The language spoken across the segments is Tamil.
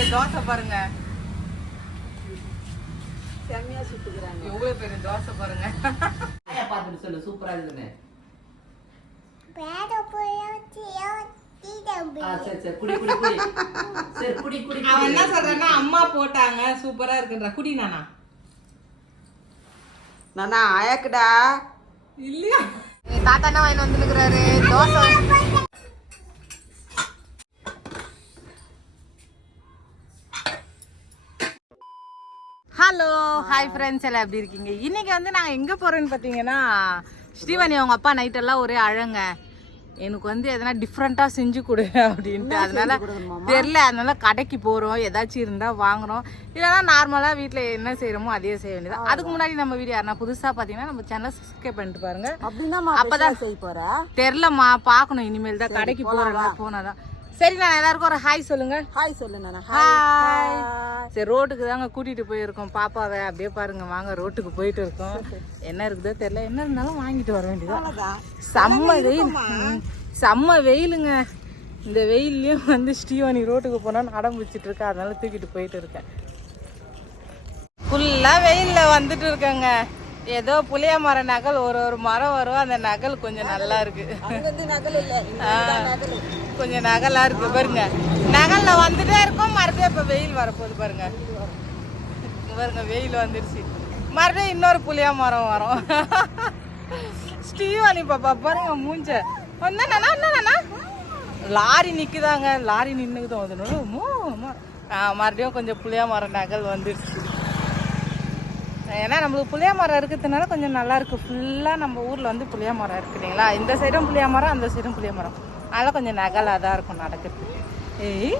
பெரிய தோசை பாருங்க. செம்மையா சுட்டுக்கிறாங்க. எவ்வளவு பெரிய தோசை பாருங்க. ஆயா பார்த்துட்டு சொல்லு சூப்பரா இருக்குன்னு ஆ சரி சரி குடி குடி குடி. சரி குடி குடி அவன் குடி. என்ன சொல்றான்னா அம்மா போட்டாங்க சூப்பரா இருக்குன்ற. குடி நானா? நானா அயக்குடா இல்லையா? தாத்தா என்ன வாங்கி வந்துருக்கிறாரு தோசை ஹலோ ஹாய் ஃப்ரெண்ட்ஸ் எல்லாம் எப்படி இருக்கீங்க? இன்னைக்கு வந்து நாங்கள் எங்கே போகிறோன்னு பார்த்தீங்கன்னா ஸ்ரீவாணி அவங்க அப்பா நைட்டெல்லாம் ஒரே அழங்க. எனக்கு வந்து எதனா டிஃப்ரெண்ட்டாக செஞ்சு கொடு அப்படின்ட்டு. அதனால தெரில அதனால கடைக்கு போகிறோம் ஏதாச்சும் இருந்தால் வாங்குறோம். இல்லைன்னா நார்மலாக வீட்டில் என்ன செய்கிறோமோ அதே செய்ய வேண்டியது அதுக்கு முன்னாடி நம்ம வீடியோ யாருன்னா புதுசாக பார்த்தீங்கன்னா நம்ம சேனலை சப்ஸ்கிரைப் பண்ணிட்டு பாருங்க. அப்படின்னா அப்பதான் செய்ய போற? தெரிலம்மா பார்க்கணும். இனிமேல் தான் கடைக்கு போகிறோம் போனாதான். சரி நான் எல்லாருக்கும் ஒரு ஹாய் சொல்லுங்க. ஹாய் சொல்லு நானா ஹாய் சரி ரோட்டுக்கு தாங்க கூட்டிட்டு போயிருக்கோம். பாப்பாவை அப்படியே பாருங்க. வாங்க ரோட்டுக்கு போயிட்டு இருக்கோம். என்ன இருக்குதோ தெரியல. என்ன இருந்தாலும் வாங்கிட்டு வர வேண்டியது செம்ம வெயில். செம்ம வெயிலுங்க. இந்த வெயில்லையும் வந்து ஸ்ரீவாணி ரோட்டுக்கு போனான்னு அடம் பிடிச்சிட்டு இருக்கா. அதனால தூக்கிட்டு போயிட்டு இருக்கேன். ஃபுல்லா வெயில்ல வந்துட்டு இருக்கேங்க. ஏதோ புளிய மர நகல் ஒரு ஒரு மரம் வரும் அந்த நகல் கொஞ்சம் நல்லா இருக்கு. கொஞ்சம் நகலா இருக்கு பாருங்க. நகல்ல வந்துட்டே இருக்கும் மறுபடியும் இப்ப வெயில் வரப்போகுது பாருங்க. பாருங்க வெயில் வந்துருச்சு. மறுபடியும் இன்னொரு புளியா மரம் வரும். ஸ்டீவானி பாப்பா பாருங்க மூஞ்ச. என்னண்ணா என்னண்ணா லாரி நிக்குதாங்க லாரி நின்னுக்குதான் வந்து மறுபடியும் கொஞ்சம் புளியா மரம் நகல் வந்துருச்சு. ஏன்னா நம்மளுக்கு புளிய மரம் இருக்கிறதுனால கொஞ்சம் நல்லா இருக்கு. ஃபுல்லாக நம்ம ஊரில் வந்து புளிய மரம் இருக்கு இல்லைங்களா? இந்த சைடும் புளிய மரம் அந்த சைடும் புளிய மரம். அதெல்லாம் கொஞ்சம் நகலாக தான் இருக்கும் நடக்கிறதுக்கு. ஏய்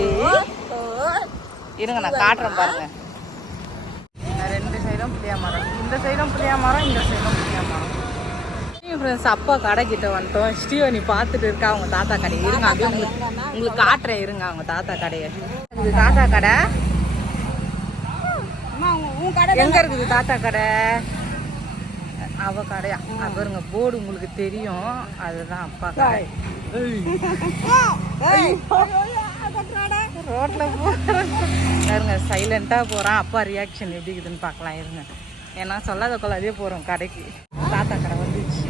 ஏய். இருங்க நான் காட்டுறேன் பாருங்க. ரெண்டு சைடும் புளிய மரம். இந்த சைடும் புளிய மரம் இந்த சைடும் புளிய மரம். ஃப்ரெண்ட்ஸ் அப்பா கடை கிட்ட வந்துட்டோம் ஸ்ரீவனி பார்த்துட்டு இருக்கா? அவங்க தாத்தா கடை இருங்க அப்படியே உங்களுக்கு உங்களுக்கு காட்டுறேன். இருங்க அவங்க தாத்தா கடையை. தாத்தா கடை. எங்க இருக்குது தாத்தா கடை? அவ கடையா. பாருங்க போர்டு உங்களுக்கு தெரியும். அதுதான் அப்பா கடை. ரோட்ல போறங்க சைலண்டா போறான். அப்பா ரியாக்ஷன் எப்படி இருக்குதுன்னு பார்க்கலாம் இருங்க. ஏன்னா சொல்லாத கொள்ளாதே போறோம் கடைக்கு. தாத்தா கடை வந்துச்சு.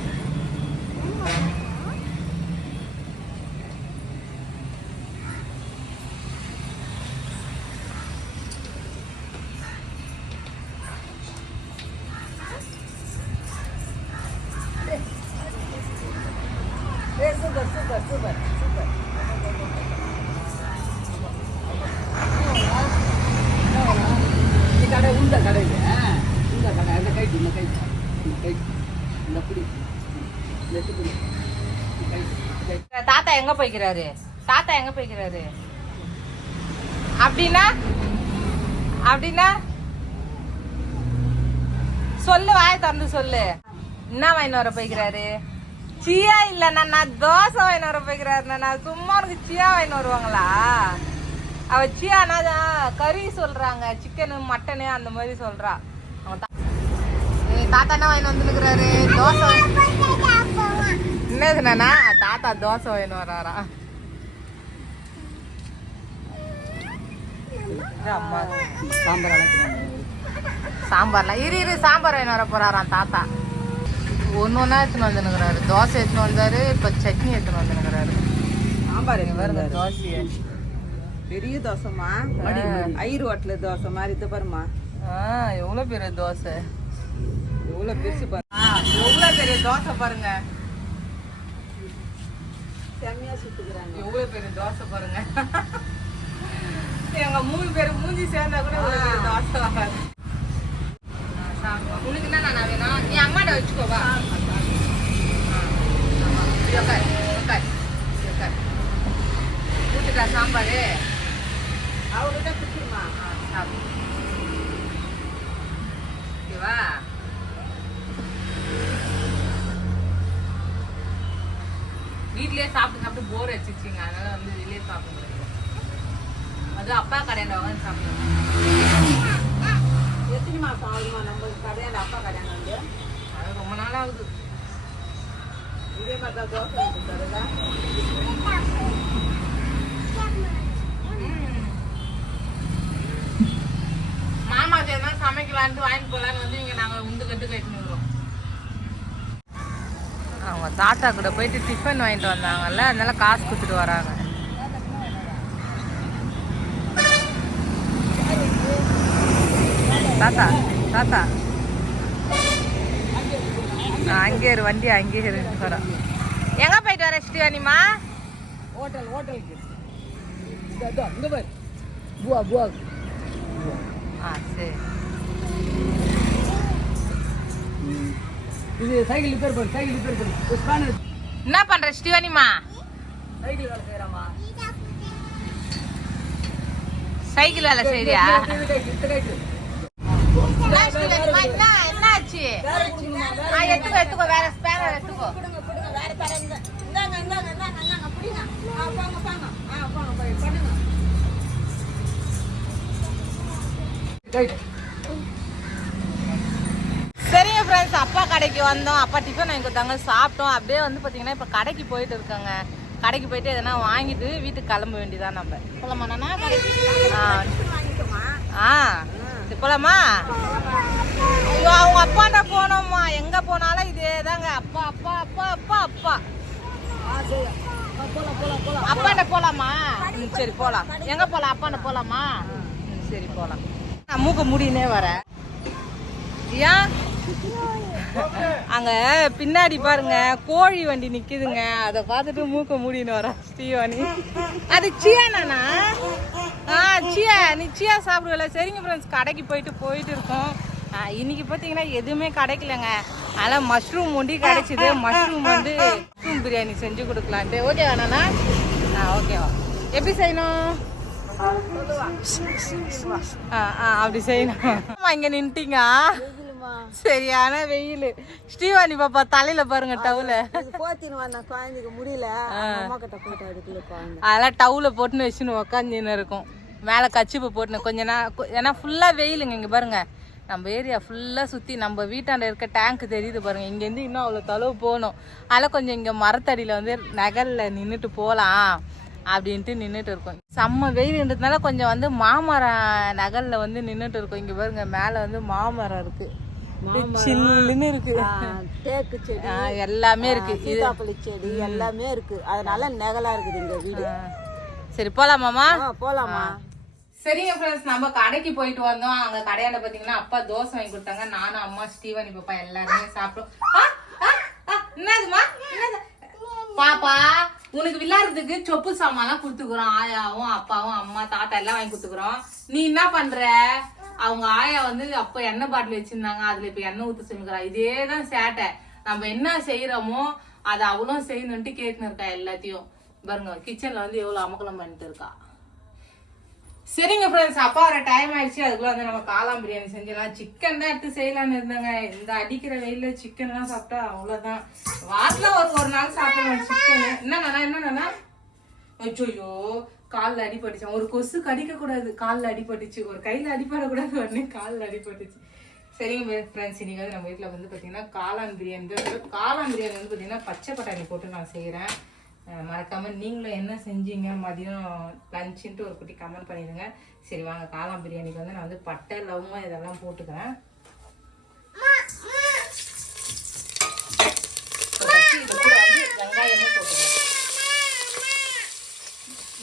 எங்க போய்க்கிறாரு? தாத்தா எங்க போய்க்கிறாரு? அப்படின்னா அப்படின்னா சொல்லு வாய திறந்து சொல்லு. என்ன வாங்கினு வர போய்க்கிறாரு? சியா இல்லைண்ணா நான் தோசை வாங்கினு வர போய்க்கிறாருண்ணா நான் சும்மா உனக்கு சியா வாங்கினு வருவாங்களா? அவ சியானா கறி சொல்றாங்க. சிக்கனு மட்டனு அந்த மாதிரி சொல்றா. தாத்தா என்ன வாங்கிட்டு வந்துருக்கிறாரு தோசை என்னதுண்ணா தாத்தா தோசை வாங்கிட்டு வராரா? அம்மா சாம்பார் அழைக்கிறாங்க சாம்பார்ல இரு இரு சாம்பார் வாங்கிட்டு வர போறாராம் தாத்தா. ஒன்று ஒன்றா எடுத்துன்னு வந்துனுக்குறாரு தோசை எடுத்துன்னு வந்தாரு இப்போ சட்னி எடுத்துன்னு வந்துனுக்குறாரு சாம்பார் பாருங்க தோசையை. பெரிய தோசைமா ஐயர் ஹோட்டல் தோசை மாதிரி இது பாருமா ஆ எவ்வளோ பெரிய தோசை? எவ்வளவு பெருசு பாரு. எவ்வளோ பெரிய தோசை பாருங்க. செம்மையா சுட்டுக்கிறாங்க எவ்வளோ பெரிய தோசை பாருங்க. எங்க மூணு பேர் மூஞ்சி சேர்ந்தா கூட பெரிய தோசை வராது. உனக்கு என்ன நான் வேணும்? நீ அம்மாட்ட வச்சுக்கோவா சாம்பார்? அவர்கிட்ட போர் வச்சுச்சிங்க அதனால வந்து வெளியே சாப்பிட முடியல. அது அப்பா கடையில வந்து சாப்பிடுவோம் எத்தனை மாசம் ஆகுமா நம்ம கடையாண்ட அப்பா கடையாண்ட வந்து அது ரொம்ப நாள் ஆகுது. இதே மாதிரி தான் தோசை கொடுத்தாருல ம். மாமா சேர்ந்தா சமைக்கலான்ட்டு வாங்கிட்டு போலான்னு வந்து இங்க நாங்க உண்டு கட்டு கட்டினுக்கிறோம் அவங்க தாத்தா கூட போயிட்டு டிஃபன் வாங்கிட்டு வந்தாங்கல்ல அதனால காசு கொடுத்துட்டு வராங்க. தாத்தா தாத்தா. அங்கே இரு வண்டி அங்கே இரு வரோம் எங்க போயிட்டு வர ஸ்ரீவாணிமா ஹோட்டல் ஹோட்டலுக்கு. புவா புவா. ஆ சரி. இது சைக்கிள் ரிப்பேர் பண்ணு சைக்கிள் ரிப்பேர் பண்ணு. ஸ்பேனர் என்ன பண்ற ஸ்ரீவாணிமா சைக்கிள் வேலை செய்யறாமா சைக்கிள் வேலை செய்யறியா? இது கைட்டு இது கைட்டு. என்ன ஸ்ரீவாணிமா என்ன என்ன ஆச்சு ஆ எடுத்துக்கோ எடுத்துக்கோ வேற ஸ்பேனர் எடுத்துக்கோ. கொடுங்க கொடுங்க வேற தரேன் இந்த. இந்தாங்க இந்தாங்க இந்தாங்க இந்தாங்க பிடிங்க. ஆ போங்க போங்க. ஆ போங்க போய் பண்ணுங்க. கைட்டு சரிங்க ஃப்ரெண்ட்ஸ் அப்பா கடைக்கு வந்தோம். அப்பா டிஃபன் வாங்கி கொடுத்தாங்க. சாப்பிட்டோம். அப்படியே வந்து பார்த்தீங்கன்னா இப்போ கடைக்கு போயிட்டு இருக்காங்க. கடைக்கு போயிட்டு எதனா வாங்கிட்டு வீட்டுக்கு கிளம்ப வேண்டியதான் நம்ம. போலாமா நானா? கடைக்கு ஆ. போலாமா? ஐயோ அவங்க அப்பாண்ட போனோம்மா. எங்க போனாலும் இதே தாங்க அப்பா அப்பா அப்பா அப்பா. அப்பா போலாம் போலாம் சரி போலாம். எங்க போலாம்? அப்பாண்ட போலாமா? சரி போலாம். நான் மூக்க முடினே வரேன் ஏன்? அங்க பின்னாடி பாருங்க கோழி வண்டி நிக்குதுங்க. அதை பார்த்துட்டு மூக்க மூடின்னு வரா ஸ்ரீவாணி. அது சியா நானா? ஆ சியா நீ சியா சாப்பிடுவல. சரிங்க ஃப்ரெண்ட்ஸ் கடைக்கு போயிட்டு போயிட்டு இருக்கோம். இன்னைக்கு பார்த்தீங்கன்னா எதுவுமே கிடைக்கலங்க. அதனால் மஷ்ரூம் ஒண்டி கிடைச்சிது. மஷ்ரூம் வந்து மஷ்ரூம் பிரியாணி செஞ்சு கொடுக்கலான்ட்டு. ஓகே வேணாண்ணா ஆ ஓகேவா எப்படி செய்யணும்? ஆ அப்படி செய்யணும். இங்க நின்ட்டீங்க சரியான வெயில். ஸ்ரீவாணி பாப்பா தலையில பாருங்க டவுல போத்தின்னு வந்தேன் குழந்தைக்கு முடியல. அம்மா கிட்ட அதுக்குள்ள குழந்தை. அதெல்லாம் டவுல போட்டுன்னு வச்சுன்னு உக்காந்துன்னு இருக்கும். மேலே கச்சிப்பு போட்டுன்னு கொஞ்ச நேரம் கொ- ஏன்னா ஃபுல்லாக வெயிலுங்க இங்கே பாருங்க. நம்ம ஏரியா ஃபுல்லாக சுற்றி நம்ம வீட்டாண்ட இருக்க டேங்க் தெரியுது பாருங்க. இங்கேருந்து இன்னும் அவ்வளோ தொலைவு போகணும். அதனால் கொஞ்சம் இங்கே மரத்தடியில் வந்து நகலில் நின்றுட்டு போகலாம் அப்படின்ட்டு நின்றுட்டு இருக்கோம். செம்ம வெயில்ன்றதுனால கொஞ்சம் வந்து மாமரம் நகலில் வந்து நின்றுட்டு இருக்கோம். இங்கே பாருங்க மேலே வந்து மாமரம் இருக்கு. சில்லுன்னு இருக்கு. தேக்கு செடி ஆ, எல்லாமே இருக்கு. சீதாப்பழி செடி எல்லாமே இருக்கு. அதனால நெகலா இருக்குது இந்த வீடு. சரி போலாமாமா. போலாமா சரிங்க ஃப்ரெண்ட்ஸ் நம்ம கடைக்கு போயிட்டு வந்தோம். அங்க கடையாண்ட பாத்தீங்கன்னா அப்பா தோசை வாங்கி கொடுத்தாங்க. நானும் அம்மா ஸ்டீவனி பாப்பா எல்லாருமே சாப்பிட்டோம். ஆ, என்னதுமா என்னது? பாப்பா உனக்கு விளையாடுறதுக்கு சொப்பு சாமான்லாம் கொடுத்துக்குறோம். ஆயாவும் அப்பாவும் அம்மா தாத்தா எல்லாம் வாங்கி கொடுத்துக்குறோம். நீ என்ன பண்ற? அவங்க ஆயா வந்து அப்ப எண்ணெய் பாட்டில் வச்சிருந்தாங்க. அதுல இப்ப எண்ணெய் ஊத்து செஞ்சுக்கிறா இதே தான் சேட்டை. நம்ம என்ன செய்யறோமோ அதை அவளும் செய்யணும்ட்டு கேட்டுன்னு இருக்கா எல்லாத்தையும். பாருங்க கிச்சன்ல வந்து எவ்வளவு அமக்கலம் பண்ணிட்டு இருக்கா. சரிங்க ஃப்ரெண்ட்ஸ் அப்பா வர டைம் ஆயிடுச்சு. அதுக்குள்ள வந்து நம்ம காளான் பிரியாணி செஞ்சிடலாம் சிக்கன் தான் எடுத்து செய்யலாம்னு இருந்தாங்க. இந்த அடிக்கிற வெயில்ல சிக்கன் எல்லாம் சாப்பிட்டா அவ்வளவுதான். வாரத்துல ஒரு ஒரு நாள் சாப்பிடலாம் சிக்கன் என்னண்ணா என்னண்ணா ஐயோ காலில் அடிபட்டுச்சு. ஒரு கொசு கடிக்கக்கூடாது. காலில் அடிபட்டுச்சு. ஒரு கையில் அடிபடக்கூடாது. உடனே காலில் அடிபட்டுச்சு. சரிங்க ஃப்ரெண்ட்ஸ் இன்னைக்கு வந்து நம்ம வீட்டில் வந்து பார்த்தீங்கன்னா காளான் பிரியாணி தான் காளான் பிரியாணி வந்து பார்த்தீங்கன்னா பச்சை பட்டாணி போட்டு நான் செய்கிறேன் மறக்காமல் நீங்களும் என்ன செஞ்சீங்க? மதியம் லஞ்சுன்ட்டு ஒரு குட்டி கமெண்ட் பண்ணிடுங்க. சரி வாங்க. காளான் பிரியாணிக்கு வந்து நான் வந்து பட்டை லவ்மா இதெல்லாம் போட்டுக்கிறேன் இப்போ first இது கூட வந்து வெங்காயமும் போட்டுக்கிறேன்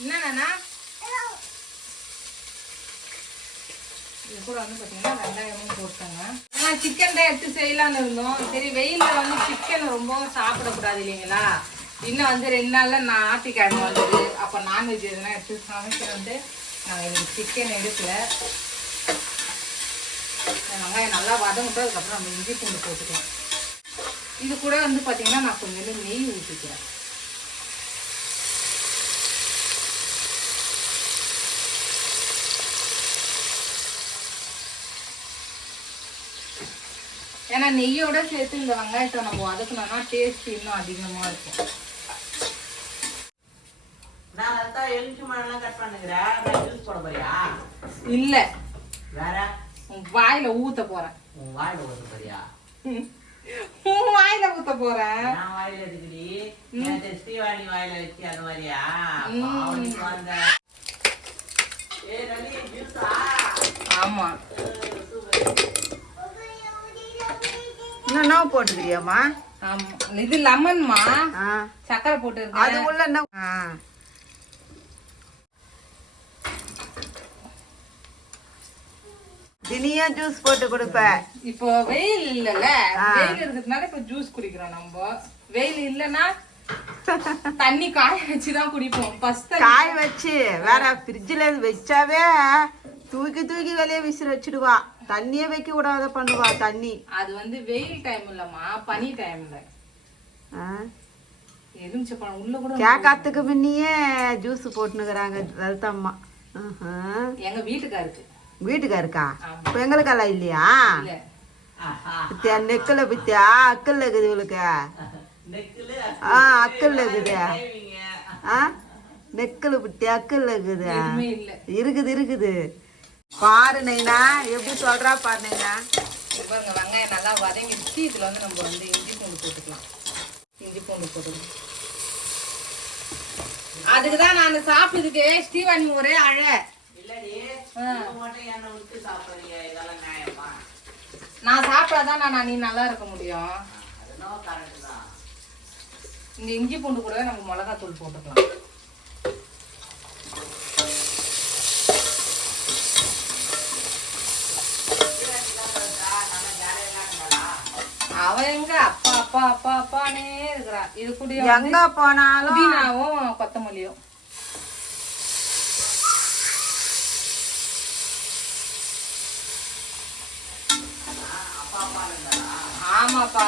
என்னண்ணா இது கூட வந்து பார்த்தீங்கன்னா வெங்காயமும் போட்டாங்க. ஆனால் சிக்கன் தான் எடுத்து செய்யலாம்னு இருந்தோம். சரி வெயிலில் வந்து சிக்கன் ரொம்பவும் சாப்பிடக்கூடாது இல்லைங்களா? இன்னும் வந்து ரெண்டு நாளில் நான் ஞாயிற்றுக்கிழமை வந்தது. அப்போ நான்வெஜ் எதுனா எடுத்து சமைக்கிறோன்ட்டு நாங்கள் எனக்கு சிக்கன் எடுக்கல. வெங்காயம் நல்லா வதங்கிட்டு அதுக்கப்புறம் நம்ம இஞ்சி பூண்டு போட்டுக்கலாம். இது கூட வந்து பார்த்தீங்கன்னா நான் கொஞ்சம் நெய் ஊற்றிக்கிறேன் ஏன்னா நெய்யோட சேர்த்து இந்த வெங்காயத்தை நம்ம வதக்கணும்னா டேஸ்ட் இன்னும் அதிகமா இருக்கும். இல்ல. வேற? உன் வாயில ஊத்த போறேன். உன் வாயில ஊத்த போறியா? உன் வாயில ஊத்த போறேன். நான் வாயில இருக்குடி நேத்து ஸ்ரீவாணி வாயில வச்சு அந்த மாதிரியா? பாவம் வந்த ஏ ரலி ஜூஸா ஆமா. என்ன போட்டுக்கிறியாம்மா? இது லெமன்மா? சக்கரை போட்டு அது உள்ள என்ன? தினியா ஜூஸ் போட்டு கொடுப்ப? இப்போ வெயில் இல்லல. வெயில் இருக்கிறதுனால இப்ப ஜூஸ் குடிக்கிறோம் நம்ம. வெயில் இல்லனா தண்ணி காய வச்சுதான் குடிப்போம். ஃபர்ஸ்ட் காய வச்சு வேற ஃப்ரிட்ஜில் வச்சாவே தூக்கி தூக்கி வெளியே விசிறி வச்சிடுவா. தண்ணியே வைக்க கூடாத பண்ணுவா தண்ணி. அது வந்து வெயில் டைம் இல்லம்மா பனி டைம்ல ஆ? எலுமிச்சை பழம் உள்ள கூட கேக்காத்துக்கு முன்னியே ஜூஸ் போட்டுனுக்குறாங்க லலிதம்மா. எங்க வீட்டுக்காருக்கு. வீட்டுக்காருக்கா. இப்போ எங்களுக்கெல்லாம் இல்லையா? இல்ல. பித்தியா நெக்கில் பித்தியா அக்கல்ல இருக்குது இவளுக்கு. நெக்குல ஆ அக்கல்ல இருக்குது. ஆ? நெக்கில் பித்தி அக்கல்ல இருக்குது. இருக்குது இருக்குது. பாரு நைனா எப்படி சொல்றா பாரு நைனா. இப்போ இந்த வெங்காயம் நல்லா வதங்கிடுச்சு. இதுல வந்து நம்ம வந்து இஞ்சி பூண்டு போட்டுக்கலாம். இஞ்சி பூண்டு போட்டுக்கலாம். அதுக்கு தான் நான் சாப்பிட்டதுக்கு ஸ்ரீவாணி ஒரே அழ. இல்லடி ஆ. இவங்க மட்டும் என்னை விட்டு சாப்பிடுறீங்க இதெல்லாம் நியாயமா? நான் சாப்பிட்டாதான் நான் நீ நல்லா இருக்க முடியும். இந்த இஞ்சி பூண்டு கூடவே நம்ம மிளகாத்தூள் போட்டுக்கலாம். அவ எங்க அப்பா அப்பா அப்பா அப்பானே இருக்கிறா இது கூட எங்க போனாலும் புதினாவும் கொத்தமல்லியும் ஆமாப்பா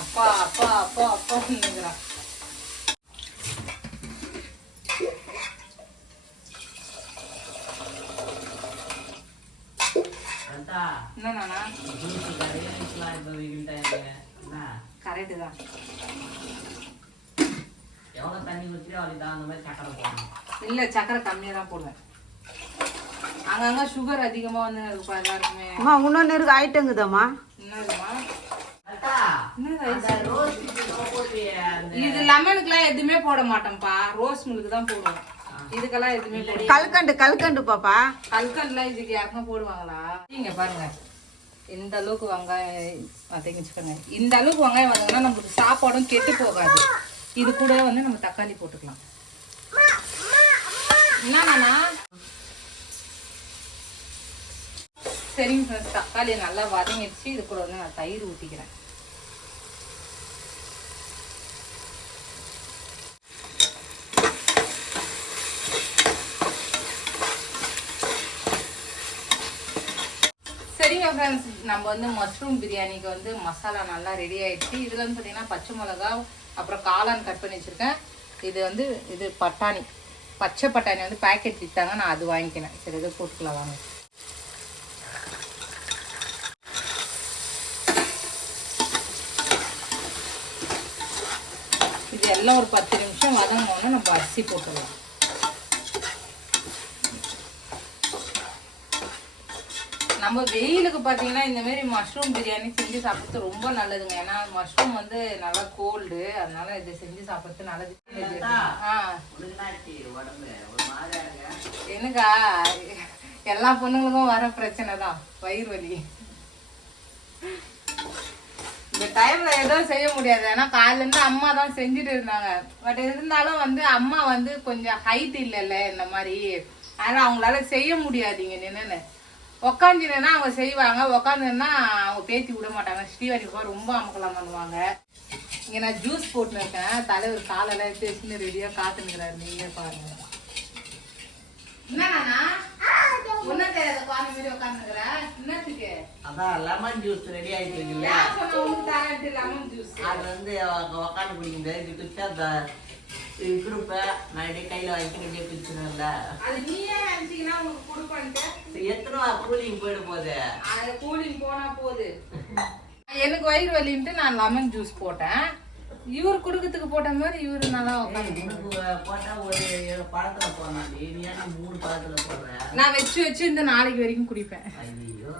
அப்பா அப்பா அப்பா அப்பா இருக்கிறா அந்தா என்னண்ணா கரெக்டு தான் எவ்வளோ தண்ணி ஊற்றியோ அதுக்கு தகுந்த மாதிரி சக்கரை போடணும் இல்ல சக்கரை கம்மியா தான் போடுவேன் அங்கங்க சுகர் அதிகமா வந்து இருக்கும் எல்லாருக்குமே அம்மா இன்னொன்று இருக்கு ஐட்டங்குதம்மா என்னதுமா இது லெமனுக்குலாம் எதுவுமே போட மாட்டோம்ப்பா ரோஸ் மில்க் தான் போடுவோம் இதுக்கெல்லாம் எதுவுமே கல்கண்டு கல்கண்டு பாப்பா. கல்கண்ட்லாம் இதுக்கு யாருக்கும் போடுவாங்களா? இங்க பாருங்க. இந்த அளவுக்கு வெங்காயம் வதங்கிச்சுக்கோங்க இந்த அளவுக்கு வெங்காயம் வதங்கினா நம்மளுக்கு சாப்பாடும் கெட்டு போகாது. இது கூட வந்து நம்ம தக்காளி போட்டுக்கலாம். என்னண்ணா சரிங்க ஃப்ரெண்ட்ஸ் தக்காளி நல்லா வதங்கிடுச்சு. இது கூட வந்து நான் தயிர் ஊற்றிக்கிறேன் சரிங்க ஃப்ரெண்ட்ஸ் நம்ம வந்து மஷ்ரூம் பிரியாணிக்கு வந்து மசாலா நல்லா ரெடி ஆகிடுச்சு இதில் வந்து பார்த்தீங்கன்னா பச்சை மிளகா அப்புறம் காளான் கட் பண்ணி வச்சுருக்கேன். இது வந்து இது பட்டாணி. பச்சை பட்டாணி வந்து பேக்கெட் விற்றாங்க நான் அது வாங்கிக்கினேன் சரி இது போட்டுக்கலாம் வாங்க. இது எல்லாம் ஒரு பத்து நிமிஷம் வதங்கினோன்னா நம்ம அரிசி போட்டுடலாம். நம்ம வெயிலுக்கு பார்த்தீங்கன்னா இந்த மாதிரி மஷ்ரூம் பிரியாணி செஞ்சு சாப்பிட்றது ரொம்ப நல்லதுங்க. ஏன்னா மஷ்ரூம் வந்து நல்லா கோல்டு அதனால இது செஞ்சு சாப்பிட்றது நல்லது. என்னக்கா? எல்லா பொண்ணுங்களுக்கும் வர பிரச்சனை தான். வயிறு வலி. இந்த டைம்ல எதுவும் செய்ய முடியாது. ஏன்னா காலையில இருந்து அம்மா தான் செஞ்சுட்டு இருந்தாங்க. பட் இருந்தாலும் வந்து அம்மா வந்து கொஞ்சம் ஹைட் இல்லைல்ல இந்த மாதிரி. அதனால அவங்களால செய்ய முடியாதுங்க நின்னு உக்காந்துனா அவங்க செய்வாங்க. உக்காந்துன்னா அவங்க பேத்தி விட மாட்டாங்க. ஸ்ரீவாரி போய் ரொம்ப அமக்கலாம் பண்ணுவாங்க. இங்க நான் ஜூஸ் போட்டுன்னு இருக்கேன் தலைவர் காலெல்லாம் எடுத்து வச்சுன்னு ரெடியா காத்துனுக்குறாரு நீங்களே பாருங்க. என்னண்ணா ஒன்னும் தெரியாத குழந்தை மாதிரி உட்காந்துக்கிற என்னத்துக்கு? அதான் லெமன் ஜூஸ் ரெடி ஆயிட்டு இருக்குல்ல. லெமன் ஜூஸ் அது வந்து அவங்க உக்காந்து குடிக்க அந்த நான் அப்படியே கையில அப்படியே குடிச்சிடும்ல அது நீயே நினைச்சீங்கன்னா உனக்கு கொடுப்பன்ட்டு. எத்தனை கூலிங் போயிட போகுது? அது கூலிங் போனா போகுது. எனக்கு வயிறு வலின்ட்டு நான் லெமன் ஜூஸ் போட்டேன். இவர் குடுக்கத்துக்கு போட்ட மாதிரி இவரு நல்லா போட்டா ஒரு ஏழு பழத்துல போடலாண்டி நீ ஏன் மூணு பழத்துல போடுற? நான் வச்சு வச்சு இந்த நாளைக்கு வரைக்கும் குடிப்பேன். ஐயோ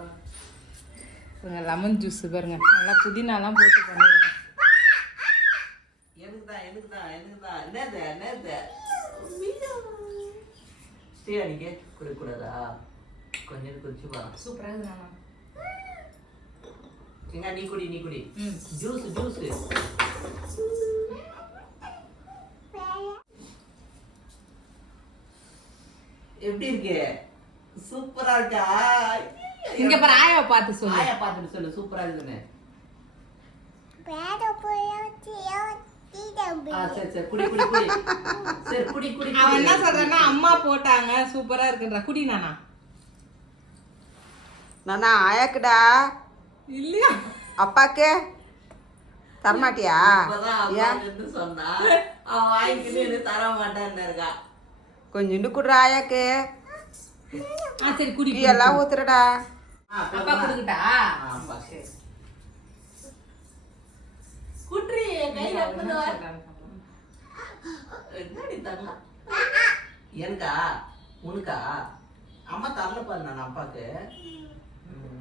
லெமன் ஜூஸ் பாருங்க. நல்லா புதினாலாம் போட்டு பண்ணியிருக்கேன் எனக்கு தான் எனக்கு தான் எனக்கு தான் என்னது? என்னது ஸ்ரீ அடிக்க கொடுக்கூடாதா கொஞ்சம் குடிச்சு பா சூப்பரா இருக்கு நானா. எங்க நீ குடி நீ குடி. Juice juice. எப்படி இருக்கு? சூப்பரா இருக்கா? இங்க பாரு ஆயாவை பார்த்து சொல்லு. ஆயா பார்த்துட்டு சொல்லு சூப்பரா இருக்குன்னு. ஆ, சரி சரி குடி குடி குடி சரி குடி குடி அவன் என்ன. சொல்றான்னா அம்மா போட்டாங்க சூப்பரா இருக்குன்ற. குடி நானா. நானா ஆயாக்குடா. இல்லையா? அப்பாக்கு? தரமாட்டியா? சொன்னா அவன் வாங்கிக்கிட்டு எனக்கு தர மாட்டேன்னு இருக்கா கொஞ்சோண்டு குடுறா ஆயாக்கு. ஆ சரி குடி எல்லாம் ஊத்துறடா. அப்பா? கொடுக்கட்டா? குட்ரி கையில வா. என்னடி தரலாம் எனக்கா உனக்கா? அம்மா தரல பாரு நான் அப்பாக்கு.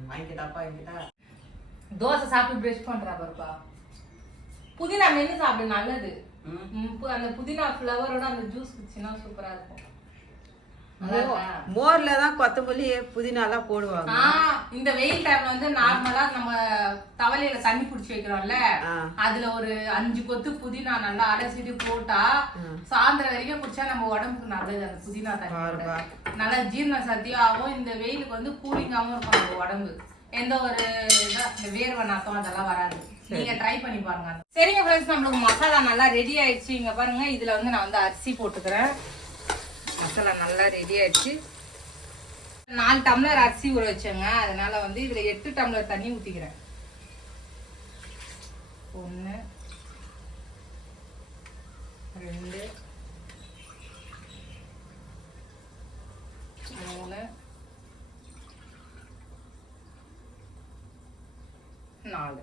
வாங்கிக்கிட்டா அப்பா தோசை சாப்பிட்டு பிரஷ் பண்றா பாருப்பா. புதினா மென்னு சாப்பிடு நல்லது. அந்த புதினா ஃப்ளவரோட அந்த ஜூஸ் குடிச்சினா சூப்பரா இருக்கும்? மோர்ல தான் கொத்தமல்லி புதினாலாம் போடுவாங்க. இந்த வெயில் டைம்ல வந்து நார்மலா நம்ம தவலையில தண்ணி புடிச்சு வைக்கிறோம்ல. அதுல ஒரு அஞ்சு கொத்து புதினா நல்லா அடைச்சிட்டு போட்டா சாயந்தரம் வரைக்கும் குடிச்சா நம்ம உடம்புக்கு நல்லது அந்த புதினா தண்ணி. நல்லா ஜீரண சக்தியாகவும் இந்த வெயிலுக்கு வந்து கூலிங்காகவும் இருக்கும் நம்ம உடம்பு. எந்த ஒரு இதா- இந்த வேர்வை நாத்தம் அதெல்லாம் வராது. நீங்க ட்ரை பண்ணி பாருங்க. சரிங்க ஃப்ரெண்ட்ஸ் நம்மளுக்கு மசாலா நல்லா ரெடி ஆயிடுச்சு. இங்க பாருங்க இதுல வந்து நான் வந்து அரிசி போட்டுக்கிறேன். மசாலா நல்லா ரெடி ஆயிடுச்சு. நாலு டம்ளர் அரிசி ஊற வச்சேங்க. அதனால வந்து இதுல எட்டு டம்ளர் தண்ணி ஊத்திக்கிறேன். ஒன்று ரெண்டு மூணு நாலு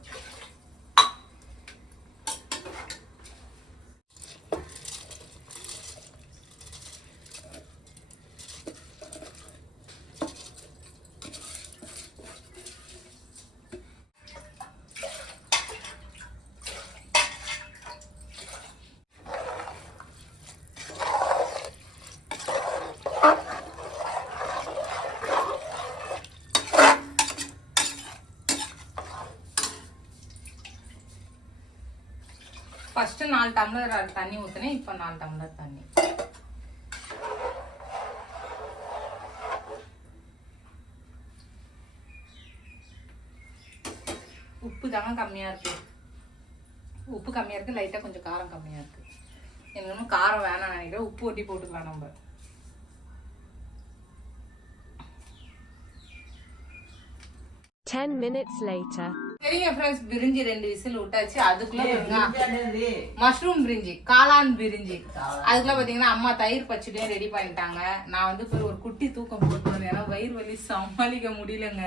ஃபர்ஸ்ட் நாலு டம்ளர் தண்ணி ஊத்துனேன் இப்போ நாலு டம்ளர் தண்ணி. உப்பு தாங்க கம்மியா இருக்கு. உப்பு கம்மியா இருக்கு லைட்டா கொஞ்சம் காரம் கம்மியா இருக்கு. எனக்கு இன்னும் காரம் வேணாம் நினைக்கிறேன். உப்பு ஒட்டி போட்டுக்கலாம் நம்ம. Ten minutes later. சரிங்க ஃப்ரெண்ட்ஸ் பிரிஞ்சி ரெண்டு விசில் விட்டாச்சு? அதுக்குள்ள. மஷ்ரூம் பிரிஞ்சி காளான் பிரிஞ்சி. அதுக்குள்ள பாத்தீங்கன்னா அம்மா தயிர் பச்சடியும் ரெடி பண்ணிட்டாங்க. நான் வந்து போய் ஒரு குட்டி தூக்கம் போட்டு ஏன்னா வயிறு வலி சமாளிக்க முடியலங்க.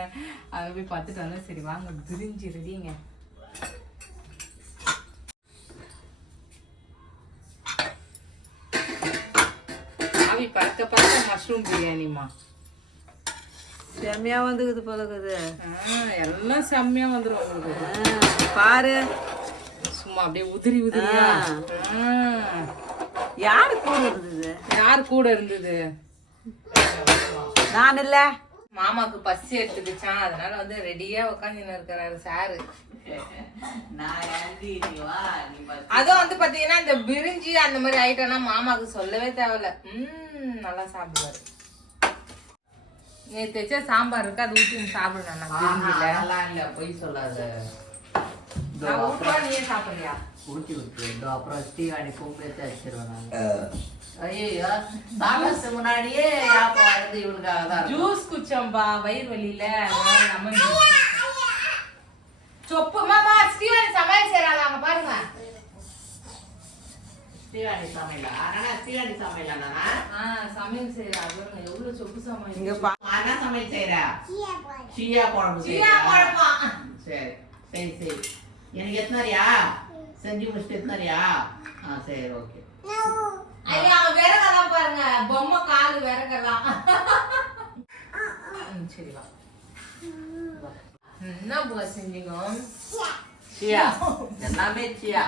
அதை போய் பார்த்துட்டு வந்தேன். சரி வாங்க பிரிஞ்சி ரெடிங்க பறக்க பறக்க மஷ்ரூம் பிரியாணிமா செம்மையா வந்துக்குது போலக்குது. எல்லாம் செம்மையா வந்துரும் உங்களுக்கு. பாரு. சும்மா அப்படியே உதிரி உதிரியா. யாரு கூட இருந்தது? யார் கூட இருந்தது? நான் இல்ல. மாமாக்கு பசி எடுத்துக்கிச்சான் அதனால வந்து ரெடியா உட்காந்துன்னு இருக்கிறாரு சாரு அதுவும் வந்து பாத்தீங்கன்னா இந்த பிரிஞ்சி அந்த மாதிரி ஐட்டம்னா மாமாக்கு சொல்லவே தேவையில்ல. ம் நல்லா சாப்பிடுவாரு. நேத்து வச்ச சாம்பார் இருக்கு அது ஊத்தி சாப்பிடுவேன் நான் அதெல்லாம் இல்ல, பொய் சொல்லாத. ஊட்டுவா நீயே சாப்பிடுறியா ஊட்டி விட்டுரு. இதோ அப்புறம் ஸ்ரீவாணி பொங்கல் எடுத்து வச்சிருவேன் நானு. ஐயையோ, சாப்பிடறதுக்கு முன்னாடியே வருது இவனுக்காக தான். ஜூஸ் குச்சம்பா வயிறு வலியில லெமன் சொப்பு மாமா ஸ்ரீவாணி சமையல் செய்யறாங்க அங்க பாருங்க சமையலா? அண்ணா, ஸ்ரீவாணி சமையலா நானா? ஆ சமையல் செய்யறா பாருங்க எவ்வளவு சொப்பு சமையல். இங்க பா நான் என்ன சமையல் செய்றா? சீயா குழம்பு. சீயா? குழம்பா? சரி சரி சரி. எனக்கு எத்தனாரியா? செஞ்சு முடிச்சுட்டு எத்தனாரியா? ஆ சரி ஓகே. ஐயா அவன் விறகெல்லாம் பாருங்க. பொம்மை காலு விறகெல்லாம். ம், சரி வா. என்ன போல செஞ்சீங்க? சியா. எல்லாமே சியா.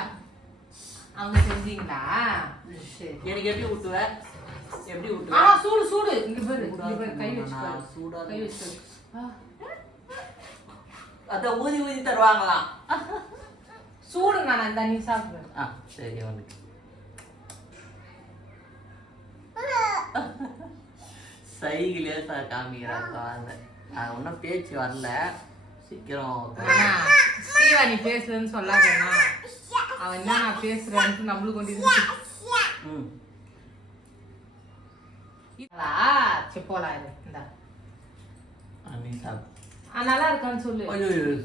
அவங்க செஞ்சீங்களா? சரி. எனக்கு எப்படி ஊட்டுவ? எப்படி ஆ விட்டுருவேன் சூடு சூடு. இங்க பாரு இங்க பாரு கை வச்சு பாரு. சூடா கை வச்சு ஆ. அதான் ஊதி ஊதி தருவாங்களாம் சூடு நான் இந்த நீ சாப்பிடு. ஆ சரி அவனுக்கு சைகிலே சார் காமிக்கிறான் குழந்தை அது ஒன்றும் பேச்சு வரல. சீக்கிரம் ஸ்ரீவாணி பேசுறேன்னு சொல்லாதேண்ணா அவன் என்ன நான் பேசுறேன்ட்டு நம்மளுக்கு கொண்டு நல்லா இருக்கான்னு சொல்லு.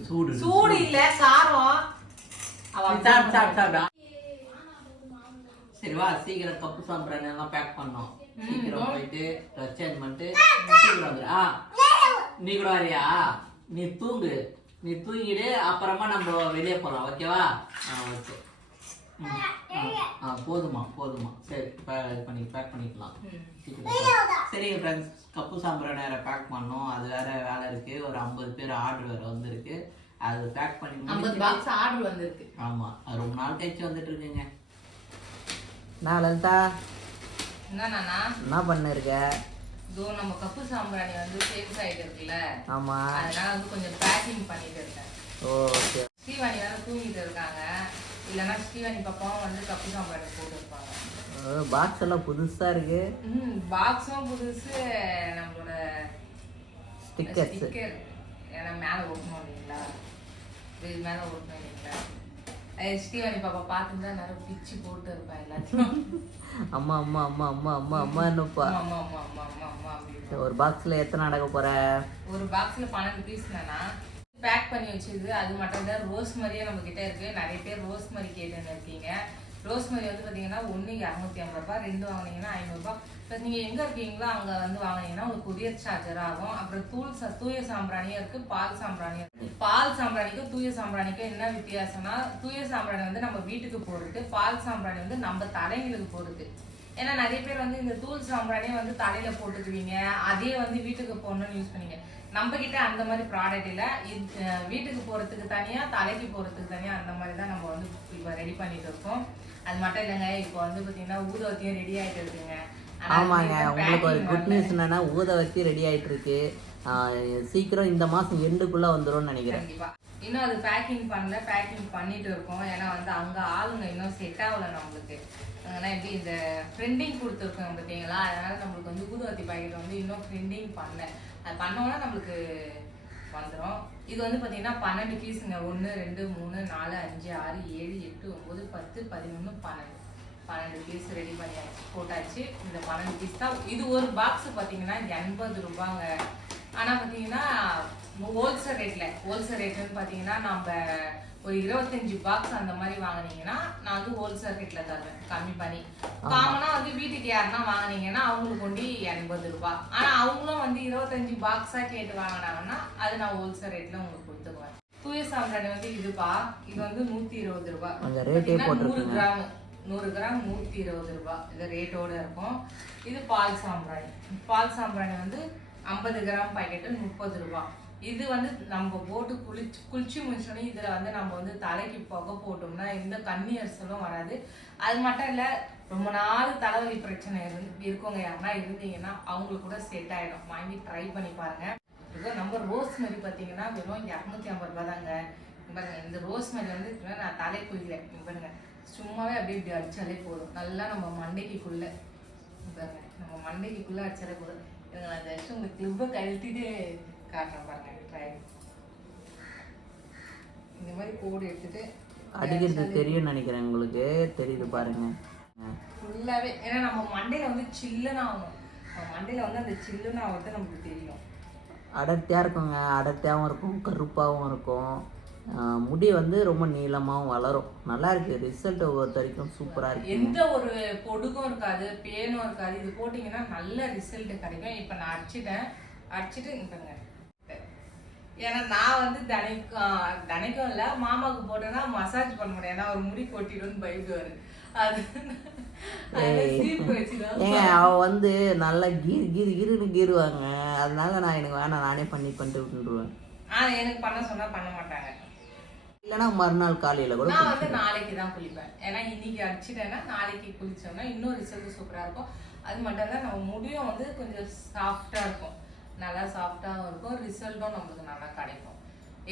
சூடு. சூடு இல்ல காரம் அவ நீ சாப்பிடு சாப்பிடு சாப்பிடு சரி வா சீக்கிரம் கப்பு சாம்பிராணி எல்லாம் பேக் பண்ணோம் சீக்கிரம் போயிட்டு ட்ரெஸ் சேஞ்ச் பண்ணிட்டு சீக்கிரம் ஆ நீ கூட வரியா? நீ தூங்கு. நீ தூங்கிடு அப்புறமா நம்ம வெளியே போகலாம் ஓகேவா ஆ ஓகே ம். ஆ, ஆ போதுமா போதுமா சரி பே- இது பண்ணி பேக் பண்ணிக்கலாம். சரிங்க ஃப்ரெண்ட்ஸ் கப்பு சாம்பிராணி வேற பேக் பண்ணோம். அது வேற வேலை இருக்கு. ஒரு ஐம்பது பேர் ஆர்டர் வேற வந்திருக்கு. அது பேக் பண்ணி ஐம்பது பாக்ஸ் ஆர்டர் வந்திருக்கு. ஆமா அது ரொம்ப நாள் கழிச்சு வந்துட்டு இருக்குங்க. நான் லலிதா? என்னண்ணா என்ன பண்ணிருக்க? இதோ நம்ம கப்பு சாம்பிராணி வந்து சேல்ஸ் ஆயிட்டு இருக்குல்ல? ஆமா. அதனால வந்து கொஞ்சம் பேக்கிங் பண்ணிட்டு இருக்கேன். ஓகே. ஸ்ரீவாணி வேற தூங்கிட்டு இருக்காங்க. இல்லைன்னா ஸ்ரீவாணி பாப்பாவும் வந்து கப்பு சாம்பிராணி போட்டு இருப்பாங்க பாக்ஸ் எல்லாம் புதுசா இருக்கு. ம் பாக்ஸும் புதுசு. நம்மளோட ஸ்டிக்கர் ஏன்னா மேலே ஒட்டணும் இல்லைங்களா? இது மேலே ஒட்டணும் இல்லைங்களா? ஸ்ரீவாணி பாப்பா பார்த்துருந்தா நேரம் பிச்சு போட்டு இருப்பா எல்லாத்தையும். அம்மா அம்மா அம்மா அம்மா அம்மா அம்மா என்னப்பா? ஆமா ஆமா ஆமா ஆமா அப்படின்னு ஒரு பாக்ஸ்ல எத்தனை அடக்க போற? ஒரு பாக்ஸ்ல பன்னெண்டு பீஸ் தானா? பேக் பண்ணி வச்சது அது மட்டும் தான் ரோஸ் மாதிரியே நம்ம கிட்ட இருக்கு. நிறைய பேர் ரோஸ் மாதிரி கேட்டுன்னு இருக்கீங்க. ரோஸ்மரி வந்து பார்த்தீங்கன்னா ஒன்று இரநூத்தி ஐம்பது ரூபாய் ரெண்டு வாங்குனீங்கன்னா ஐநூறுபா இப்போ நீங்கள் எங்கே இருக்கீங்களோ அங்கே வந்து வாங்குனீங்கன்னா உங்களுக்கு கொரியர் சார்ஜர் ஆகும். அப்புறம் தூள் ச தூய சாம்பிராணியும் இருக்குது பால் சாம்பிராணியும் இருக்குது பால் சாம்பிராணிக்கும் தூய சாம்பிராணிக்கும் என்ன வித்தியாசம்னா தூய சாம்பிராணி வந்து நம்ம வீட்டுக்கு போடுறது பால் சாம்பிராணி வந்து நம்ம தலைங்களுக்கு போடுறது. ஏன்னா நிறைய பேர் வந்து இந்த தூள் சாம்பிராணியை வந்து தலையில் போட்டுக்குவீங்க அதே வந்து வீட்டுக்கு போடணும்னு யூஸ் பண்ணீங்க. நம்ம கிட்ட அந்த மாதிரி ப்ராடக்ட் இல்லை. இது, வீட்டுக்கு போறதுக்கு தனியா தலைக்கு போறதுக்கு தனியாக அந்த மாதிரி தான் நம்ம வந்து இப்போ ரெடி பண்ணிட்டு இருக்கோம். அது மட்டும் இல்லைங்க இப்போ வந்து பாத்தீங்கன்னா ஊதவத்தியும் ரெடி ஆயிட்டு இருக்குங்க ஆமாங்க உங்களுக்கு ஒரு குட். நியூஸ் என்னன்னா ஊத வச்சு ரெடி ஆயிட்டு இருக்கு சீக்கிரம் இந்த மாசம் எண்டுக்குள்ள வந்துரும்னு நினைக்கிறேன். இன்னும் அது பேக்கிங் பண்ணல பேக்கிங் பண்ணிட்டு இருக்கோம். ஏன்னா வந்து அங்க ஆளுங்க இன்னும் செட் ஆகல நம்மளுக்கு. ஏன்னா எப்படி இந்த பிரிண்டிங் கொடுத்துருக்கோம் பார்த்தீங்களா அதனால நம்மளுக்கு வந்து ஊதுவத்தி பாக்கெட் வந்து இன்னும் பிரிண்டிங் பண்ணல. அது பண்ணோம்னா நம்மளுக்கு வந்துடும் இது வந்து பார்த்தீங்கன்னா பன்னெண்டு பீஸுங்க ஒன்று ரெண்டு மூணு நாலு அஞ்சு ஆறு ஏழு எட்டு ஒம்பது பத்து பதினொன்று பன்னெண்டு. பன்னெண்டு பீஸ் ரெடி பண்ணியாச்சு போட்டாச்சு. இந்த பன்னெண்டு பீஸ் தான் இது ஒரு பாக்ஸ் பார்த்தீங்கன்னா எண்பது ரூபாங்க. ஆனால் பார்த்தீங்கன்னா ஹோல்சேல் ரேட்டில் ஹோல்சேல் ரேட்டுன்னு பார்த்தீங்கன்னா நம்ம ஒரு இருபத்தஞ்சு பாக்ஸ் அந்த மாதிரி வாங்குனீங்கன்னா நான் வந்து ஹோல்சேல் ரேட்டில் தருவேன். கம்மி பண்ணி. காமனாக வந்து வீட்டுக்கு யாருன்னா வாங்குனீங்கன்னா அவங்களுக்கு கொண்டு எண்பது ரூபாய். ஆனால் அவங்களும் வந்து இருபத்தஞ்சு பாக்ஸாக கேட்டு வாங்கினாங்கன்னா அது நான் ஹோல்சேல் ரேட்டில் உங்களுக்கு கொடுத்துக்குவேன். தூய சாம்பிராணி வந்து இதுப்பா. இது வந்து நூற்றி இருபது பார்த்தீங்கன்னா நூறு கிராம் நூறு கிராம் நூற்றி இருபது ரூபாய். இது ரேட்டோட இருக்கும். இது பால் சாம்பிராணி. பால் சாம்பிராணி வந்து ஐம்பது கிராம் பாக்கெட்டு முப்பது ரூபாய். இது வந்து நம்ம போட்டு குளிச்சு குளிச்சு முடிச்சோடனே இதில் வந்து நம்ம வந்து தலைக்கு புகை போட்டோம்னா எந்த கண்ணி அரிசலும் வராது. அது மட்டும் இல்லை ரொம்ப நாள் தலைவலி பிரச்சனை இருந்து இருக்கவங்க யாருன்னா இருந்தீங்கன்னா அவங்களுக்கு கூட செட் ஆகிடும் வாங்கி ட்ரை பண்ணி பாருங்க. இதோ நம்ம ரோஸ் மாதிரி பார்த்தீங்கன்னா வெறும் இரநூத்தி ஐம்பது ரூபா தாங்க. பாருங்க இந்த ரோஸ் மாதிரி வந்து நான் தலை குளிக்கிறேன் பாருங்க சும்மாவே அப்படியே இப்படி அடித்தாலே போதும். நல்லா நம்ம மண்டைக்குள்ளே பாருங்க நம்ம மண்டைக்குள்ளே அடித்தாலே போதும். இருங்க, நான் உங்களுக்கு கிளிப்பை கழட்டிட்டு காட்டுறேன் பாருங்க ட்ரை இந்த மாதிரி கோடு எடுத்துட்டு அடிக்கிறது தெரியும்னு நினைக்கிறேன் உங்களுக்கு. தெரியுது பாருங்க. ஃபுல்லாவே ஏன்னா நம்ம மண்டையில வந்து சில்லுன்னு ஆகணும். நம்ம மண்டையில வந்து அந்த சில்லுன்னு ஆகிறது நமக்கு தெரியும். அடர்த்தியாக இருக்குங்க. அடர்த்தியாகவும் இருக்கும் கருப்பாகவும் இருக்கும். முடி வந்து ரொம்ப நீளமாகவும் வளரும். நல்லா இருக்கு. ரிசல்ட் பொறுத்த வரைக்கும் சூப்பராக இருக்கு. எந்த ஒரு பொடுகும் இருக்காது பேனும் இருக்காது. இது போட்டிங்கன்னா நல்ல ரிசல்ட் கிடைக்கும். இப்போ நான் அடிச்சிட்டேன். அடிச்சிட்டு பாருங்க. ஏன்னா நான் வந்து தினைக்கும் தினைக்கும் இல்லை மாமாவுக்கு போட்டேன்னா மசாஜ் பண்ண முடியும் ஏன்னா அவர் முடி கொட்டிடும்னு பயப்படுவாரு அது ஏங்க அவ வந்து நல்லா கீர் கீர் கீருன்னு கீறுவாங்க அதனால நான் எனக்கு வேணாம் நானே பண்ணி பண்ணிட்டு விட்டுருவேன் ஆ எனக்கு பண்ண சொன்னா பண்ண மாட்டாங்க. இல்லைன்னா மறுநாள் காலையில் கூட நான் வந்து நாளைக்கு தான் குளிப்பேன். ஏன்னா இன்னைக்கு அடிச்சிட்டேன்னா நாளைக்கு குளிச்சோம்னா இன்னும் ரிசல்ட் சூப்பரா இருக்கும். அது மட்டும் இல்லை நம்ம முடியும் வந்து கொஞ்சம் சாஃப்டாக இருக்கும். நல்லா சாஃப்டாகவும் இருக்கும் ரிசல்ட்டும் நம்மளுக்கு நல்லா கிடைக்கும்.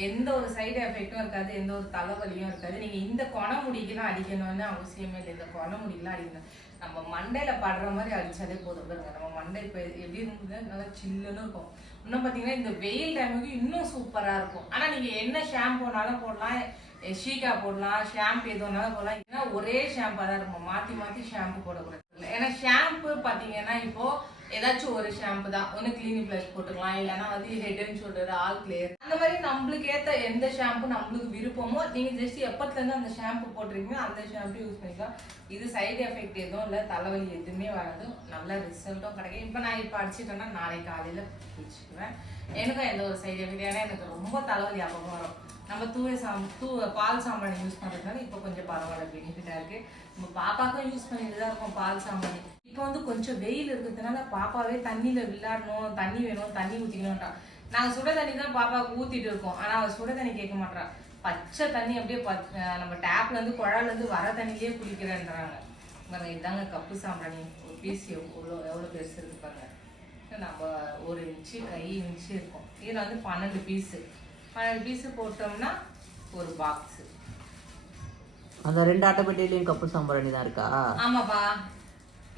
எந்த ஒரு சைடு எஃபெக்ட்டும் இருக்காது எந்த ஒரு தலைவலியும் இருக்காது. நீங்கள் இந்த கொண முடிக்கெல்லாம் அடிக்கணும்னு அவசியமே இல்லை. இந்த கொண முடிக்கெல்லாம் அடிக்கணும். நம்ம மண்டையில் படுற மாதிரி அடித்தாலே போதும். பாருங்க நம்ம மண்டை இப்போ எப்படி இருந்தது? நல்லா சில்லுன்னு இருக்கும். இன்னும் பார்த்தீங்கன்னா இந்த வெயில் டைமுக்கு இன்னும் சூப்பராக இருக்கும். ஆனால் நீங்கள் என்ன ஷாம்புனாலும் போடலாம். ஷீகா போடலாம். ஷாம்பு எது வேணாலும் போடலாம். ஏன்னா ஒரே ஷாம்பாக தான் இருக்கும். மாற்றி மாற்றி ஷாம்பு போடக்கூடாது. ஏன்னா ஷாம்பு பார்த்தீங்கன்னா இப்போது ஏதாச்சும் ஒரு ஷாம்பு தான். ஒன்று கிளினிக் ப்ளஸ் போட்டுக்கலாம் இல்லைன்னா வந்து head and shoulder all clear அந்த மாதிரி நம்மளுக்கு ஏற்ற எந்த ஷாம்பு நம்மளுக்கு விருப்பமோ நீங்கள் ஜஸ்ட் எப்பத்துலேருந்து அந்த ஷாம்பு போட்டிருக்கீங்களோ அந்த ஷாம்பு யூஸ் பண்ணிக்கலாம். இது சைடு எஃபெக்ட் எதுவும் இல்லை தலைவலி எதுவுமே வராது. நல்ல ரிசல்ட்டும் கிடைக்கும். இப்போ நான் இப்போ அடிச்சிட்டேன்னா நாளைக்கு காலையில் குளிச்சுக்குவேன். எனக்கும் எந்த ஒரு சைடு எஃபெக்ட் ஏன்னா எனக்கு ரொம்ப தலைவலி அப்பப்போ வரும். நம்ம தூய சாம் தூ பால் சாம்பிராணி யூஸ் பண்ணுறதுனால இப்போ கொஞ்சம் பரவாயில்ல பெனிஃபிட்டாக இருக்குது நம்ம பாப்பாக்கும் யூஸ் பண்ணிட்டு தான் இருக்கோம் பால் சாம்பிராணி இப்போ வந்து கொஞ்சம் வெயில் இருக்கிறதுனால பாப்பாவே தண்ணியில் விளையாடணும் தண்ணி வேணும் தண்ணி ஊற்றிக்கணும்ன்றா நாங்கள் சுட தண்ணி தான் பாப்பாவுக்கு ஊற்றிட்டு இருக்கோம். ஆனால் அவள் சுட தண்ணி கேட்க மாட்றா. பச்சை தண்ணி அப்படியே பச் நம்ம டேப்லேருந்து குழாலேருந்து வர தண்ணியிலே குடிக்கிறேன்றாங்க. பாருங்க இதாங்க கப்பு சாம்பிராணி. ஒரு பீஸ் எவ்வளோ எவ்வளோ பெருசு இருக்கு பாருங்க. நம்ம ஒரு இன்ச்சு கை இன்ச்சு இருக்கும். இதில் வந்து பன்னெண்டு பீஸு பன்னெண்டு பீஸு போட்டோம்னா ஒரு பாக்ஸு அந்த ரெண்டு அட்டைப்பெட்டிலையும் கப்பு சாம்பிராணி தான் இருக்கா? ஆமாப்பா.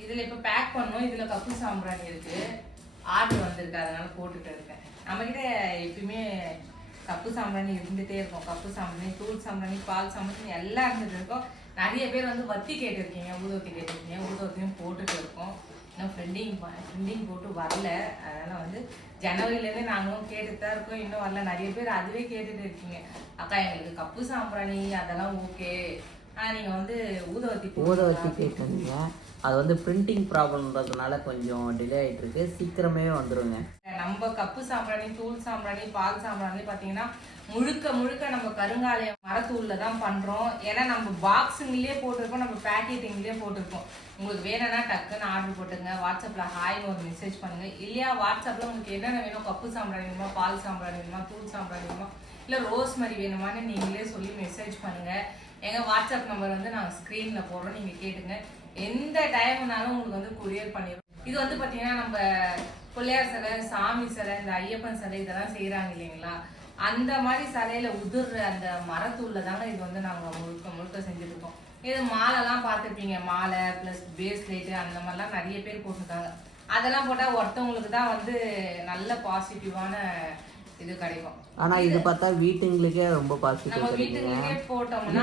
இதில் இப்போ பேக் பண்ணோம். இதில் கப்பு சாம்பிராணி இருக்கு. ஆர்டர் வந்திருக்கு. அதனால போட்டுட்டு இருக்கேன். நம்மக்கிட்ட எப்பயுமே கப்பு சாம்பிராணி இருந்துகிட்டே இருக்கும். கப்பு சாம்பிராணி தூள் சாம்பிராணி பால் சாம்பிராணி எல்லாம் இருந்துட்டு இருக்கோம். நிறைய பேர் வந்து வத்தி கேட்டிருக்கீங்க ஊதுவத்தி கேட்டிருக்கீங்க. ஊதவத்தியும் போட்டுட்டு இருக்கோம். இன்னும் ஃப்ரெண்டிங் ஃப்ரெண்டிங் போட்டு வரல. அதனால வந்து ஜனவரிலேருந்து நாங்களும் கேட்டுட்டு தான் இருக்கோம். இன்னும் வரல. நிறைய பேர் அதுவே கேட்டுட்டு இருக்கீங்க. அக்கா எங்களுக்கு கப்பு சாம்பிராணி அதெல்லாம் ஓகே ஆனால் நீங்கள் வந்து ஊதுவத்தி ஊதவத்தி போடுங்க. கேட்குறீங்க அது வந்து பிரிண்டிங் ப்ராப்ளம்ன்றதுனால கொஞ்சம் டிலே ஆயிட்டு இருக்கு சீக்கிரமே வந்துருங்க. நம்ம கப்பு சாம்பிராணி தூள் சாம்பிராணி பால் சாம்பிராணி பார்த்தீங்கன்னா முழுக்க முழுக்க நம்ம கருங்காலைய மரத்தூளில் தான் பண்ணுறோம் ஏன்னா நம்ம பாக்ஸுங்களே போட்டிருக்கோம் நம்ம பேக்கெட்டிங்லேயே போட்டிருக்கோம். உங்களுக்கு வேணும்னா டக்குன்னு ஆர்டர் போட்டுங்க. வாட்ஸ்அப்பில் ஹாய்னு ஒரு மெசேஜ் பண்ணுங்க. இல்லையா வாட்ஸ்அப்பில் உங்களுக்கு என்னென்ன வேணும்? கப்பு சாம்பிராணி வேணுமா? பால் சாம்பிராணி வேணுமா? தூள் சாம்பிராணி வேணுமா? இல்லை ரோஸ் மாதிரி வேணுமான்னு நீங்களே சொல்லி மெசேஜ் பண்ணுங்கள் எங்கள் வாட்ஸ்அப் நம்பர் வந்து நாங்கள் ஸ்க்ரீனில் போடுறோம் நீங்கள் கேட்டுங்க. எந்த டைம்னாலும் உங்களுக்கு வந்து கொரியர் பண்ணிடும் இது வந்து பார்த்தீங்கன்னா நம்ம பிள்ளையார் சிலை சாமி சிலை இந்த ஐயப்பன் சிலை இதெல்லாம் செய்கிறாங்க இல்லைங்களா? அந்த மாதிரி சிலையில உதிர்ற அந்த மரத்தூள்ல தாங்க இது வந்து நாங்கள் முழுக்க முழுக்க செஞ்சுருக்கோம். இது மாலைலாம் பார்த்துருப்பீங்க மாலை ப்ளஸ் பேஸ்லெட்டு அந்த மாதிரிலாம் நிறைய பேர் போட்டிருக்காங்க. அதெல்லாம் போட்டால் ஒருத்தவங்களுக்கு தான் வந்து நல்ல பாசிட்டிவான இது கிடைக்கும் ஆனா இது பார்த்தா வீட்டுங்களுக்கே ரொம்ப பாசிட்டிவ் கிடைக்குங்க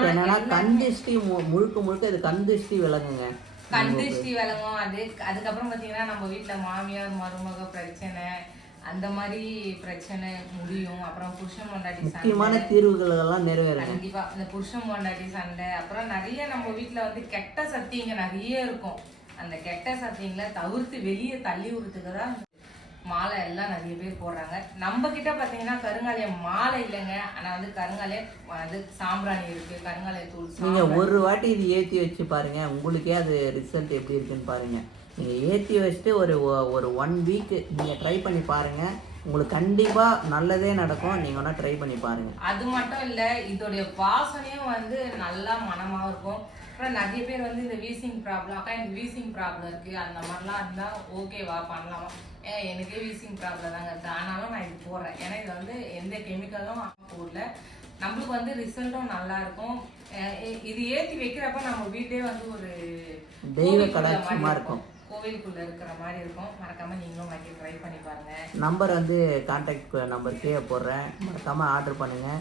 என்னன்னா கந்திஷ்டி மு- முழுக்க முழுக்க இது கந்திஷ்டி விலங்குங்க. கந்திஷ்டி விளங்கும் அது அதுக்கப்புறம் பார்த்தீங்கன்னா நம்ம வீட்டில் மாமியார் மருமக பிரச்சனை அந்த மாதிரி பிரச்சனை முடியும். அப்புறம் புருஷன் பொண்டாட்டி முக்கியமான தீர்வுகள் எல்லாம் நிறைவேறுங்க. கண்டிப்பா. இந்த புருஷன் பொண்டாட்டி சண்டை. அப்புறம் நிறைய நம்ம வீட்டில் வந்து கெட்ட சக்திங்க நிறைய இருக்கும். அந்த கெட்ட சக்திங்களை தவிர்த்து வெளியே தள்ளி விடுறதுக்கு தான் மாலை எல்லாம் நிறைய பேர் போடுறாங்க. நம்ம கிட்ட பார்த்தீங்கன்னா கருங்காலியம் மாலை இல்லைங்க. ஆனால் வந்து கருங்காலியம் அது சாம்பிராணி இருக்கு கருங்காலிய தூள் நீங்க சாம்பிராணி. ஒரு வாட்டி இது ஏத்தி வச்சு பாருங்க. உங்களுக்கே அது ரிசல்ட் எப்படி இருக்குன்னு பாருங்க. நீங்க ஏத்தி வச்சுட்டு ஒரு ஒரு ஒன் வீக் நீங்க ட்ரை பண்ணி பாருங்க. உங்களுக்கு கண்டிப்பா நல்லதே நடக்கும். நீங்க வேணா ட்ரை பண்ணி பாருங்க. அது மட்டும் இல்ல இதோடைய வாசனையும் வந்து நல்லா மனமா இருக்கும். அப்புறம் நிறைய பேர் வந்து இந்த வீசிங் ப்ராப்ளம் அக்கா எனக்கு வீசிங் ப்ராப்ளம் இருக்கு. அந்த மாதிரிலாம் இருந்தா ஓகேவா பண்ணலாமா. ஏன் எனக்கே வீசிங் ப்ராப்ளம் தாங்க இருக்கு. ஆனாலும் நான் இது போடுறேன். ஏன்னா இது வந்து எந்த கெமிக்கலும் போடல. நம்மளுக்கு வந்து ரிசல்ட்டும் நல்லா இருக்கும். இது ஏத்தி வைக்கிறப்ப நம்ம வீட்டே வந்து ஒரு இருக்கும். கோவிலுக்குள்ள இருக்கிற மாதிரி இருக்கும். மறக்காம நீங்களும் வாங்கி ட்ரை பண்ணி பாருங்க. நம்பர் வந்து கான்டாக்ட் நம்பர் கீழே போடுறேன். மறக்காம ஆர்டர் பண்ணுங்க.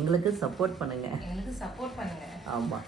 எங்களுக்கு சப்போர்ட் பண்ணுங்க. எங்களுக்கு சப்போர்ட் பண்ணுங்க. ஆமாம்